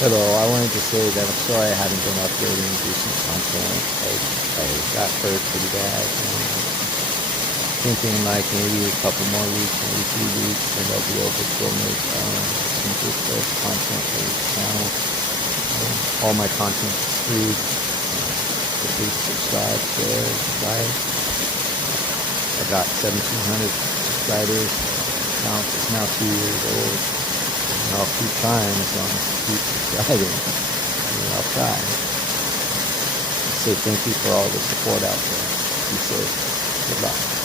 Hello, I wanted to say that I'm sorry I haven't been uploading recent content. I got hurt pretty bad. Thinking like maybe a couple more weeks, maybe 3 weeks, and I'll be able to go make some good fresh content for this channel. All my content is free. So please subscribe, share, like. I got 1,700 subscribers. It's now 2 years old. And I'll keep trying as long as you keep subscribing. I'll try. Say thank you for all the support out there. Be safe. Good luck.